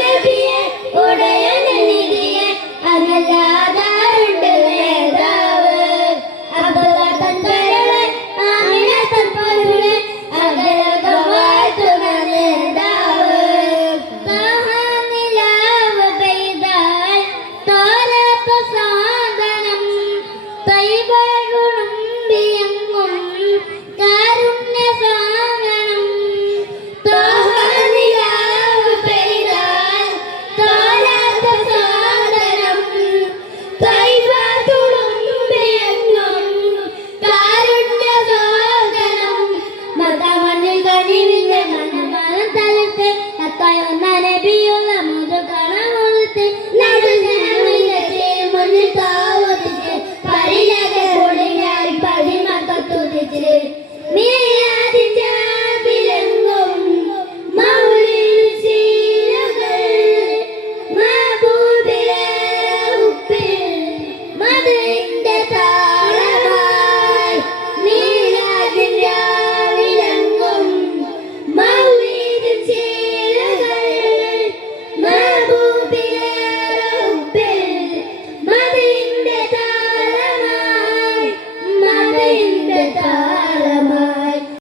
നബിയെ ഉടയന നിധിയെ അങ്ങല്ലാതാരുണ്ട് നേതാവ് അബ്ദുള്ള തന്തരളെ ആമിന തൻപൊരുളെ അകലകം വാഴ്ത്തുന്ന നേതാവ് താഹാനിലാവ് പെയ്താൽ തോരാത്ത സാധനം തൈബഗുണം ബിയങ്ങും കാരുണ്യ സാഗണം താഹാനിലാവ് പെയ്താൽ തോരാത്ത സാധനം തൈബഗുണം ബിയങ്ങും കാരുണ്യ സാഗണം മതമണ്ണിൽ കനിവിന്റെ മനമനം തലത്ത് അത്തായൊന്ന നബിയുള്ള മുതു കാണാമൊഴുത്ത്